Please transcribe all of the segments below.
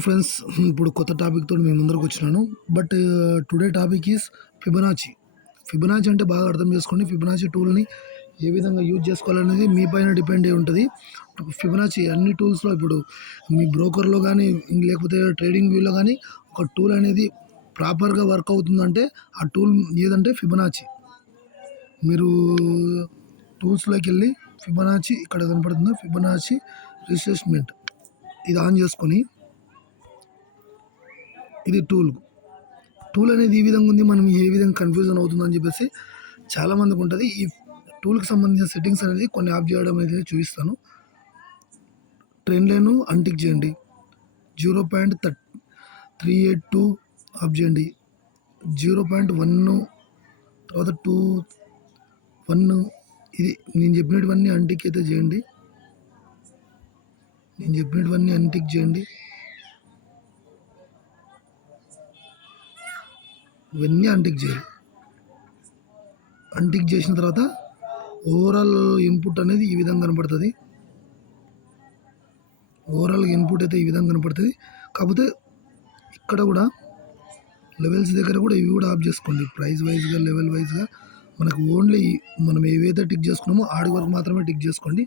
Friends ఇప్పుడు కొత్త topic తోటి మీ ముందరకు వచ్చినాను. But today topic is Fibonacci Fibonacci అంటే బాగా అర్థం చేసుకోండి. ఫిబనాచి టూల్ని ఏ విధంగా యూజ్ చేసుకోవాలనేది మీ పైన డిపెండ్ అయి ఉంటుంది. ఫిబనాచి అన్ని టూల్స్లో ఇప్పుడు మీ బ్రోకర్లో కానీ లేకపోతే ట్రేడింగ్ వ్యూలో కానీ ఒక టూల్ అనేది ప్రాపర్గా వర్క్ అవుతుందంటే ఆ టూల్ ఏదంటే ఫిబనాచి మీరు టూల్స్లోకి వెళ్ళి ఫిబనాచి ఇక్కడ కనపడుతుంది. ఫిబనాచి రిసెస్మెంట్ ఇది ఆన్ చేసుకొని ఇది టూల్ టూల్ అనేది ఈ విధంగా ఉంది. మనం ఏ విధంగా కన్ఫ్యూజన్ అవుతుందని చెప్పేసి చాలామందికి ఉంటుంది. ఈ టూల్కి సంబంధించిన సెట్టింగ్స్ అనేది కొన్ని ఆఫ్ చేయడం అనేది చూపిస్తాను. ట్రెండ్ లైన్ అంటిక్ చేయండి. Zero point third three eight two off చేయండి. జీరో పాయింట్ వన్ తర్వాత టూ వన్ ఇది నేను చెప్పినటువన్నీ అంటిక్ అయితే చేయండి. నేను చెప్పినటువన్నీ అంటిక్ చేయండి. ఇవన్నీ అంటిక్ చేయాలి. అంటిక్ చేసిన తర్వాత ఓవరాల్ ఇన్పుట్ అనేది ఈ విధంగా కనపడుతుంది. ఓవరాల్ ఇన్పుట్ అయితే ఈ విధంగా కనపడుతుంది. కాకపోతే ఇక్కడ కూడా లెవెల్స్ దగ్గర కూడా ఇవి కూడా ఆఫ్ చేసుకోండి. ప్రైస్ వైజ్గా లెవెల్ వైజ్గా మనకు ఓన్లీ మనం ఏవైతే టిక్ చేసుకున్నామో ఆడి వరకు మాత్రమే టిక్ చేసుకోండి.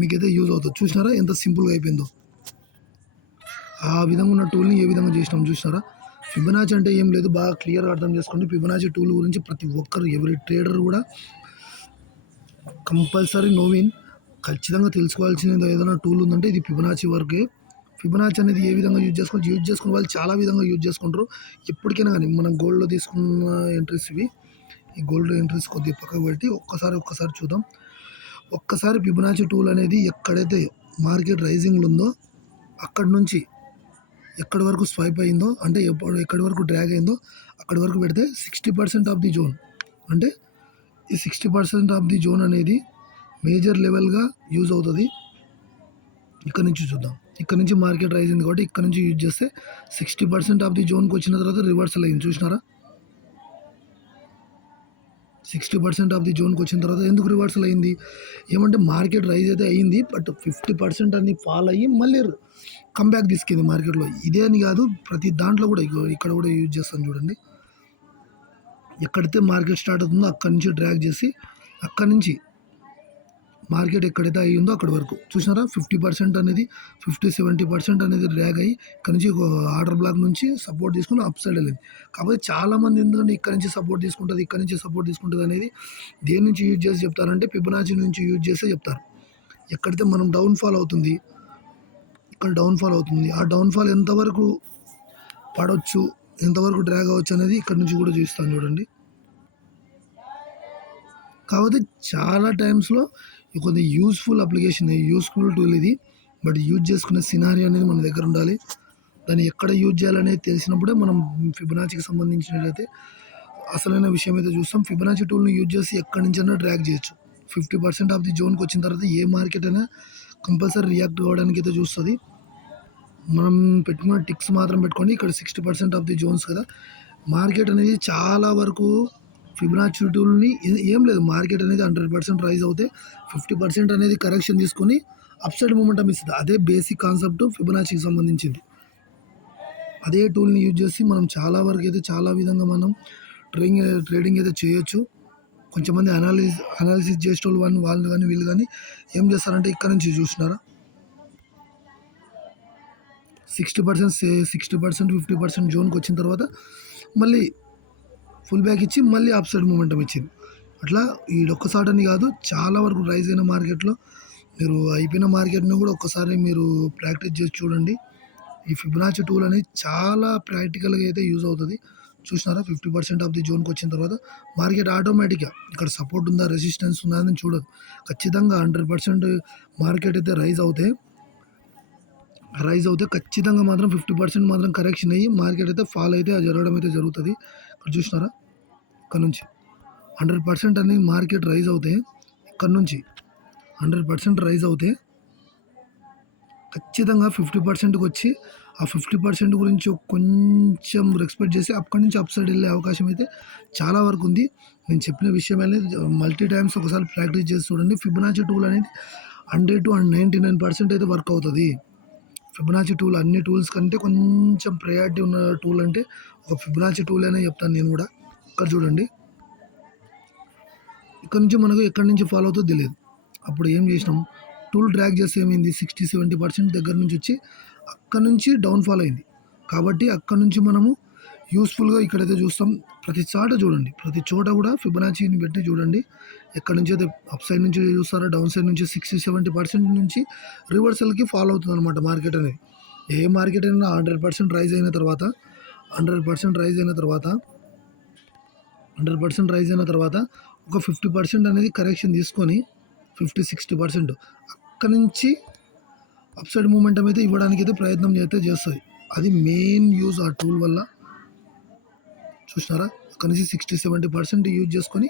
మీకైతే యూజ్ అవుతుంది. చూసినారా ఎంత సింపుల్గా అయిపోయిందో? ఆ విధంగా ఉన్న టూల్ని ఏ విధంగా చేసినాం చూసినారా? ఫిబనాచి అంటే ఏం లేదు బాగా క్లియర్గా అర్థం చేసుకోండి ఫిబనాచి టూల్ గురించి ప్రతి ఒక్కరు ఎవరి ట్రేడర్ కూడా కంపల్సరీ నోవిన్ ఖచ్చితంగా తెలుసుకోవాల్సిన ఏదైనా టూల్ ఉందంటే ఇది ఫిబనాచి వరకే. ఫిబనాచి అనేది ఏ విధంగా యూజ్ చేసుకోవచ్చు యూజ్ చేసుకున్న వాళ్ళు చాలా విధంగా యూజ్ చేసుకుంటారు. ఎప్పటికైనా కానీ మనం గోల్డ్లో తీసుకున్న ఎంట్రీస్ ఇవి ఈ గోల్డ్ ఎంట్రీస్ కొద్దిగా పక్కకు పెట్టి ఒక్కసారి ఒక్కసారి చూద్దాం. ఒక్కసారి ఫిబనాచి టూల్ అనేది ఎక్కడైతే మార్కెట్ రైజింగ్లో ఉందో అక్కడి నుంచి ఎక్కడి వరకు స్వైప్ అయిందో అంటే ఎప్పుడు ఎక్కడి వరకు డ్రాగ్ అయిందో అక్కడి వరకు పెడితే sixty percent of the zone అంటే ఈ sixty percent of the zone అనేది మేజర్ లెవెల్గా యూజ్ అవుతుంది. ఇక్కడ నుంచి చూద్దాం. ఇక్కడ నుంచి మార్కెట్ రైజ్ అయింది కాబట్టి ఇక్కడ నుంచి యూజ్ చేస్తే సిక్స్టీ పర్సెంట్ ఆఫ్ ది జోన్కి వచ్చిన తర్వాత రివర్సల్ అయింది. చూసినారా? సిక్స్టీ పర్సెంట్ ఆఫ్ ది జోన్కి వచ్చిన తర్వాత ఎందుకు రివర్సల్ అయింది? ఏమంటే మార్కెట్ రైజ్ అయితే అయింది బట్ ఫిఫ్టీ పర్సెంట్ అన్ని ఫాల్ అయ్యి మళ్ళీ కంబ్యాక్ తీసుకెళ్ళింది మార్కెట్లో. ఇదే అని కాదు ప్రతి దాంట్లో కూడా ఇక్కడ కూడా యూజ్ చేస్తాను చూడండి. ఎక్కడైతే మార్కెట్ స్టార్ట్ అవుతుందో అక్కడి నుంచి డ్రాగ్ చేసి అక్కడి నుంచి మార్కెట్ ఎక్కడైతే అయ్యిందో అక్కడ వరకు. చూసినారా? ఫిఫ్టీ పర్సెంట్ అనేది ఫిఫ్టీ సెవెంటీ పర్సెంట్ అనేది ర్యాగ్ అయ్యి ఇక్కడ నుంచి ఆర్డర్ బ్లాక్ నుంచి సపోర్ట్ తీసుకుని అప్ సైడ్ వెళ్ళింది. కాబట్టి చాలామంది ఎందుకంటే ఇక్కడ నుంచి సపోర్ట్ తీసుకుంటుంది ఇక్కడ నుంచి సపోర్ట్ తీసుకుంటుంది అనేది దేని నుంచి యూజ్ చేసి చెప్తారంటే ఫిబనాచి నుంచి యూజ్ చేస్తే చెప్తారు. ఎక్కడైతే మనం డౌన్ ఫాల్ అవుతుంది ఇక్కడ డౌన్ ఫాల్ అవుతుంది ఆ డౌన్ ఫాల్ ఎంతవరకు పడవచ్చు ఎంతవరకు డ్రాగ్ అవ్వచ్చు అనేది ఇక్కడ నుంచి కూడా చూస్తాను చూడండి. కాకపోతే చాలా టైమ్స్లో ఇది యూస్ఫుల్ అప్లికేషన్ యూస్ఫుల్ టూల్ ఇది. బట్ యూజ్ చేసుకునే సినారీ అనేది మన దగ్గర ఉండాలి. దాన్ని ఎక్కడ యూజ్ చేయాలనేది తెలిసినప్పుడే మనం ఫిబనాచికి సంబంధించినట్లయితే అసలైన విషయం అయితే చూస్తాం. ఫిబనాచి టూల్ని యూజ్ చేసి ఎక్కడి నుంచైనా ట్రాక్ చేయొచ్చు. ఫిఫ్టీ పర్సెంట్ ఆఫ్ ది జోన్కి వచ్చిన తర్వాత ఏ మార్కెట్ అయినా కంపల్సరీ రియాక్ట్ అవ్వడానికి అయితే చూస్తుంది. మనం పెట్టుకున్న టిక్స్ మాత్రం పెట్టుకోండి. ఇక్కడ sixty percent of the zones కదా. మార్కెట్ అనేది చాలా వరకు ఫిబనాచి టూల్ని ఏం లేదు. మార్కెట్ అనేది హండ్రెడ్ పర్సెంట్ రైజ్ అవుతే ఫిఫ్టీ పర్సెంట్ అనేది కరెక్షన్ తీసుకొని అప్సైడ్ మూమెంటం ఇస్తుంది. అదే బేసిక్ కాన్సెప్ట్ ఫిబనాచికి సంబంధించింది. అదే టూల్ని యూజ్ చేసి మనం చాలా వరకు అయితే చాలా విధంగా మనం ట్రేడింగ్ ట్రేడింగ్ అయితే చేయొచ్చు. కొంచెంమంది అనాలిసిస్ అనాలిసిస్ చేసేటోళ్ళు వాళ్ళు వాళ్ళు కానీ వీళ్ళు కానీ ఏం చేస్తారంటే ఇక్కడ నుంచి చూసినారా? Sixty percent sixty percent fifty percent జోన్కి వచ్చిన తర్వాత మళ్ళీ ఫుల్ బ్యాక్ ఇచ్చి మళ్ళీ అప్ సైడ్ మూమెంటం ఇచ్చింది. అట్లా ఈ ఒక్కసారి అని కాదు చాలా వరకు రైజ్ అయిన మార్కెట్లో మీరు అయిపోయిన మార్కెట్ని కూడా ఒక్కసారి మీరు ప్రాక్టీస్ చేసి చూడండి. ఈ ఫిబనాచి టూల్ అనేది చాలా ప్రాక్టికల్గా అయితే యూజ్ అవుతుంది. చూసినారా? ఫిఫ్టీ పర్సెంట్ ఆఫ్ ది జోన్కి వచ్చిన తర్వాత మార్కెట్ ఆటోమేటిక్గా ఇక్కడ సపోర్ట్ ఉందా రెసిస్టెన్స్ ఉందా అని చూడదు. ఖచ్చితంగా హండ్రెడ్ పర్సెంట్ మార్కెట్ అయితే రైజ్ అవుతాయి రైజ్ అవుతే ఖచ్చితంగా మాత్రం ఫిఫ్టీ పర్సెంట్ మాత్రం కరెక్షన్ అయ్యి మార్కెట్ అయితే ఫాల్ అయితే జరగడం అయితే జరుగుతుంది. ఇక్కడ చూసినారా? ఇక్కడ నుంచి. హండ్రెడ్ పర్సెంట్ అనేది మార్కెట్ రైజ్ అవుతే ఇక్కడ నుంచి. హండ్రెడ్ పర్సెంట్ రైజ్ అవుతే ఖచ్చితంగా ఫిఫ్టీ పర్సెంట్కి వచ్చి ఆ ఫిఫ్టీ పర్సెంట్ గురించి కొంచెం రెస్పెక్ట్ చేసి అక్కడి నుంచి అప్ సైడ్ వెళ్ళే అవకాశం అయితే చాలా వరకు ఉంది. నేను చెప్పిన విషయం అనేది మల్టీ టైమ్స్ ఒకసారి ప్రాక్టీస్ చేసి చూడండి. ఫిబనాచి టూల్ అనేది hundred to and ninety nine percent అయితే వర్క్ అవుతుంది. ఫిబనాచి టూల్ అన్ని టూల్స్ కంటే కొంచెం ప్రయారిటీ ఉన్న టూల్ అంటే ఒక ఫిబనాచి టూల్ అనే చెప్తాను నేను కూడా. ఇక్కడ చూడండి. ఇక్కడ నుంచి మనకు ఎక్కడి నుంచి ఫాలో అవుతుందో తెలియదు. అప్పుడు ఏం చేసినాం? టూల్ డ్రాగ్ చేస్తే ఏమైంది? సిక్స్టీ సెవెంటీ పర్సెంట్ దగ్గర నుంచి వచ్చి అక్కడ నుంచి డౌన్ ఫాల్ అయింది. కాబట్టి అక్కడ నుంచి మనము యూస్ఫుల్గా ఇక్కడైతే చూస్తాం. ప్రతి చోట చూడండి. ప్రతి చోట కూడా ఫిబనాచీని పెట్టి చూడండి. ఎక్కడి నుంచి అయితే అప్ సైడ్ నుంచి చూస్తారో డౌన్ సైడ్ నుంచి సిక్స్టీ సెవెంటీ పర్సెంట్ నుంచి రివర్సల్కి ఫాలో అవుతుంది అనమాట మార్కెట్ అనేది. ఏ మార్కెట్ అయినా హండ్రెడ్ పర్సెంట్ రైజ్ అయిన తర్వాత హండ్రెడ్ పర్సెంట్ రైజ్ అయిన తర్వాత హండ్రెడ్ పర్సెంట్ రైజ్ అయిన తర్వాత ఒక ఫిఫ్టీ పర్సెంట్ అనేది కరెక్షన్ తీసుకొని ఫిఫ్టీ సిక్స్టీ పర్సెంట్ అక్కడి నుంచి అప్సైడ్ మూమెంట్ మూమెంటం అయితే ఇవ్వడానికి అయితే ప్రయత్నం అయితే చేస్తుంది అది మెయిన్ యూజ్ ఆ టూల్ వల్ల. చూసినారా? అక్కడి నుంచి సిక్స్టీ సెవెంటీ పర్సెంట్ యూజ్ చేసుకొని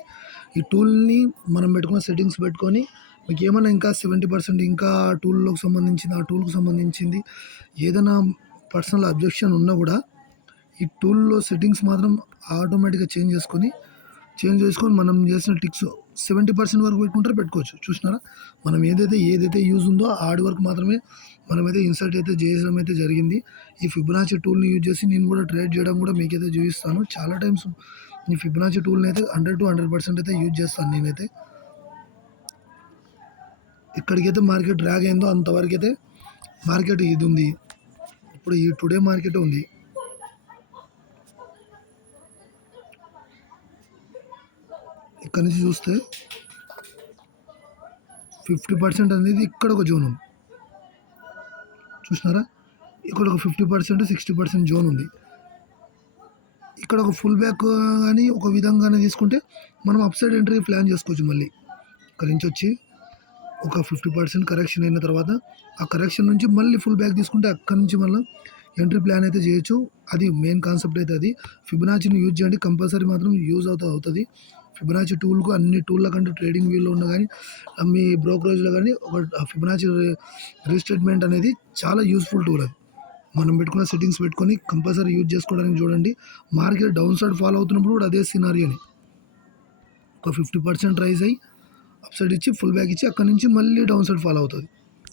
ఈ టూల్ని మనం పెట్టుకున్న సెట్టింగ్స్ పెట్టుకొని మీకు ఏమైనా ఇంకా సెవెంటీ పర్సెంట్ ఇంకా టూల్లోకి సంబంధించింది ఆ టూల్కి సంబంధించింది ఏదైనా పర్సనల్ అబ్జెక్షన్ ఉన్నా కూడా ఈ టూల్లో సెట్టింగ్స్ మాత్రం ఆటోమేటిక్గా చేంజ్ చేసుకొని చేంజ్ చేసుకొని మనం చేసిన టిక్స్ సెవెంటీ పర్సెంట్ వరకు పెట్టుకుంటారు పెట్టుకోవచ్చు. చూసినారా? మనం ఏదైతే ఏదైతే యూజ్ ఉందో ఆడి వరకు మాత్రమే మనమైతే ఇన్సర్ట్ అయితే చేయడం అయితే జరిగింది. ఈ ఫిబొనాచి టూల్ని యూజ్ చేసి నేను కూడా ట్రేడ్ చేయడం కూడా మీకైతే చూపిస్తాను. చాలా టైమ్స్ ఈ ఫిబొనాచి టూల్ని అయితే హండ్రెడ్ టు హండ్రెడ్ పర్సెంట్ అయితే యూజ్ చేస్తాను నేనైతే. ఎక్కడికైతే మార్కెట్ డ్రాగ్ అయిందో అంతవరకు అయితే మార్కెట్ ఇది ఉంది. ఇప్పుడు ఈ టుడే మార్కెట్ ఉంది. ఇక్కడ నుంచి చూస్తే ఫిఫ్టీ పర్సెంట్ అనేది ఇక్కడ ఒక జోన్ ఉంది. చూసినారా? ఇక్కడ ఒక fifty percent sixty percent zone ఉంది. ఇక్కడ ఒక ఫుల్ బ్యాక్ కానీ ఒక విధంగానే తీసుకుంటే మనం అప్ సైడ్ ఎంట్రీ ప్లాన్ చేసుకోవచ్చు మళ్ళీ. ఇక్కడ నుంచి వచ్చి ఒక ఫిఫ్టీ పర్సెంట్ కరెక్షన్ అయిన తర్వాత ఆ కరెక్షన్ నుంచి మళ్ళీ ఫుల్ బ్యాక్ తీసుకుంటే అక్కడ నుంచి మళ్ళీ ఎంట్రీ ప్లాన్ అయితే చేయొచ్చు. అది మెయిన్ కాన్సెప్ట్ అయితే అది. ఫిబనాచిని యూజ్ చేయండి. కంపల్సరీ మాత్రం యూజ్ అవుతా అవుతుంది. ఫిబనాచి టూల్కు అన్ని టూళ్ళ కంటే ట్రేడింగ్ వ్యూలో ఉన్న కానీ మీ బ్రోకరేజ్లో కానీ ఒక ఫిబనాచి రీస్టేట్మెంట్ అనేది చాలా యూస్ఫుల్ టూల్ అది. మనం పెట్టుకున్న సెట్టింగ్స్ పెట్టుకొని కంపల్సరీ యూజ్ చేసుకోవడానికి చూడండి. మార్కెట్ డౌన్ సైడ్ ఫాలో అవుతున్నప్పుడు కూడా అదే సినారియోని ఒక ఫిఫ్టీ పర్సెంట్ రైజ్ అయ్యి అప్ సైడ్ ఇచ్చి ఫుల్ బ్యాక్ ఇచ్చి అక్కడి నుంచి మళ్ళీ డౌన్ సైడ్ ఫాలో అవుతుంది.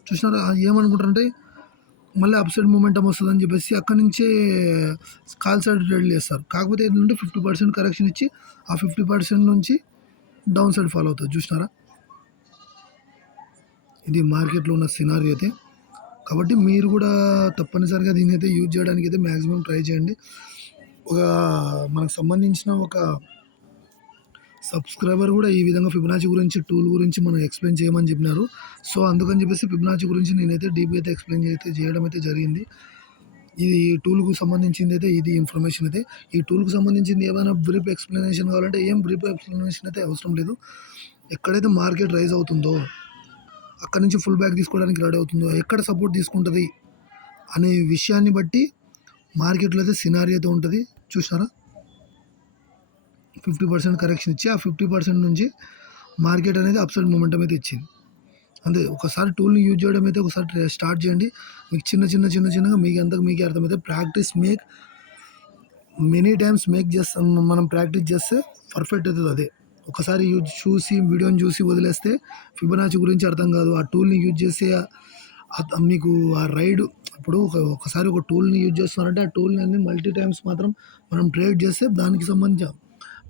చూసినారా ఏమనుకుంటారంటే మళ్ళీ అప్సైడ్ మూమెంటం వస్తుందని చెప్పేసి అక్కడి నుంచే కాల్ సైడ్ ట్రేడ్లు చేస్తారు. కాకపోతే ఏంటంటే ఫిఫ్టీ పర్సెంట్ కరెక్షన్ ఇచ్చి ఆ ఫిఫ్టీ పర్సెంట్ నుంచి డౌన్ సైడ్ ఫాలో అవుతుంది. చూసినారా? ఇది మార్కెట్లో ఉన్న సినారీ అయితే. కాబట్టి మీరు కూడా తప్పనిసరిగా దీన్ని అయితే యూజ్ చేయడానికి అయితే మ్యాక్సిమం ట్రై చేయండి. ఒక మనకు సంబంధించిన ఒక సబ్స్క్రైబర్ కూడా ఈ విధంగా ఫిబనాచి గురించి టూల్ గురించి మనం ఎక్స్ప్లెయిన్ చేయమని చెప్పినారు. సో అందుకని చెప్పేసి ఫిబనాచి గురించి నేనైతే డీప్ అయితే ఎక్స్ప్లెయిన్ అయితే చేయడం అయితే జరిగింది. ఇది టూల్కు సంబంధించింది అయితే ఇది ఇన్ఫర్మేషన్ అయితే. ఈ టూల్కి సంబంధించింది ఏమైనా బ్రీఫ్ ఎక్స్ప్లెనేషన్ కావాలంటే ఏం బ్రీఫ్ ఎక్స్ప్లెనేషన్ అయితే అవసరం లేదు. ఎక్కడైతే మార్కెట్ రైజ్ అవుతుందో అక్కడ నుంచి ఫుల్ బ్యాక్ తీసుకోవడానికి రెడీ అవుతుందో ఎక్కడ సపోర్ట్ తీసుకుంటుంది అనే విషయాన్ని బట్టి మార్కెట్లో అయితే సినారీ అయితే ఉంటుంది. చూసారా ఫిఫ్టీ పర్సెంట్ కరెక్షన్ ఇచ్చి ఆ ఫిఫ్టీ పర్సెంట్ నుంచి మార్కెట్ అనేది అప్సైడ్ మూమెంటం అయితే ఇచ్చింది. అంతే ఒకసారి టూల్ని యూజ్ చేయడం అయితే ఒకసారి స్టార్ట్ చేయండి. మీకు చిన్న చిన్న చిన్న చిన్నగా మీకు అంతకు మీకే అర్థమైతే practice make many times make చేస్తాం మనం ప్రాక్టీస్ చేస్తే పర్ఫెక్ట్ అవుతుంది అదే. ఒకసారి యూజ్ చూసి వీడియోని చూసి వదిలేస్తే ఫిబనాచి గురించి అర్థం కాదు. ఆ టూల్ని యూజ్ చేసే మీకు ఆ రైడ్ ఇప్పుడు ఒక ఒకసారి ఒక టూల్ని యూజ్ చేస్తున్నారంటే ఆ టూల్ని అన్ని మల్టీ టైమ్స్ మాత్రం మనం ట్రేడ్ చేస్తే దానికి సంబంధించి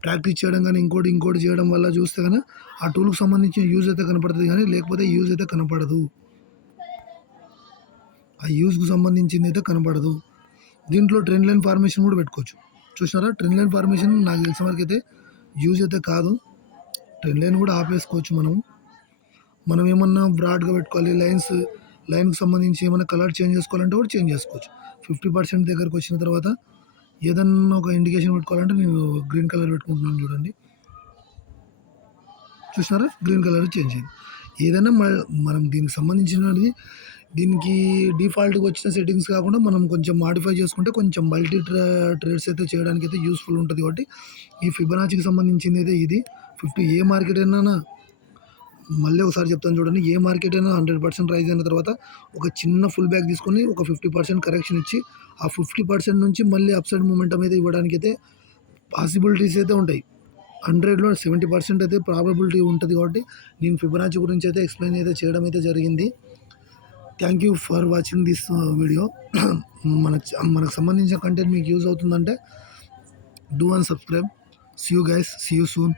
ప్రాక్టీస్ చేయడం కానీ ఇంకోటి ఇంకోటి చేయడం వల్ల చూస్తే కానీ ఆ టూల్కి సంబంధించిన యూజ్ అయితే కనపడుతుంది కానీ లేకపోతే యూజ్ అయితే కనపడదు. ఆ యూజ్కు సంబంధించింది అయితే కనపడదు. దీంట్లో ట్రెండ్ లైన్ ఫార్మేషన్ కూడా పెట్టుకోవచ్చు. చూసినారా? ట్రెండ్ లైన్ ఫార్మేషన్ నాకు తెలిసిన వరకు అయితే యూజ్ అయితే కాదు. ట్రెండ్ లైన్ కూడా ఆపేసుకోవచ్చు మనం మనం ఏమన్నా బ్రాడ్గా పెట్టుకోవాలి లైన్స్ లైన్కి సంబంధించి ఏమైనా కలర్ చేంజ్ చేసుకోవాలంటే కూడా చేంజ్ చేసుకోవచ్చు. ఫిఫ్టీ పర్సెంట్ దగ్గరకు వచ్చిన తర్వాత ఏదన్నా ఒక ఇండికేషన్ పెట్టుకోవాలంటే నేను గ్రీన్ కలర్ పెట్టుకుంటున్నాను చూడండి. చూసినారా? గ్రీన్ కలర్ చేంజ్ అయింది. ఏదైనా మ- మనం దీనికి సంబంధించినది దీనికి డిఫాల్ట్గా వచ్చిన సెట్టింగ్స్ కాకుండా మనం కొంచెం మాడిఫై చేసుకుంటే కొంచెం మల్టీ ట్రా ట్రేడ్స్ అయితే చేయడానికి అయితే యూస్ఫుల్ ఉంటుంది కాబట్టి ఈ ఫిబనాచికి సంబంధించింది అయితే ఇది. ఫిఫ్టీ ఏ మార్కెట్ అయినా మళ్ళీ ఒకసారి చెప్తాను చూడండి. ఏ మార్కెట్ అయినా హండ్రెడ్ పర్సెంట్ రైజ్ అయిన తర్వాత ఒక చిన్న ఫుల్ బ్యాక్ తీసుకొని ఒక ఫిఫ్టీ పర్సెంట్ కరెక్షన్ ఇచ్చి ఆ ఫిఫ్టీ పర్సెంట్ నుంచి మళ్ళీ అప్సైడ్ మూమెంటం అయితే ఇవ్వడానికి అయితే పాసిబిలిటీస్ అయితే ఉంటాయి. హండ్రెడ్లో సెవెంటీ పర్సెంట్ అయితే ప్రాబబిలిటీ ఉంటుంది కాబట్టి నేను ఫిబనాచి గురించి అయితే ఎక్స్ప్లెయిన్ అయితే చేయడం అయితే జరిగింది. Thank you for watching this video. మన మనకు సంబంధించిన కంటెంట్ మీకు యూజ్ అవుతుందంటే do and subscribe. See you guys see you soon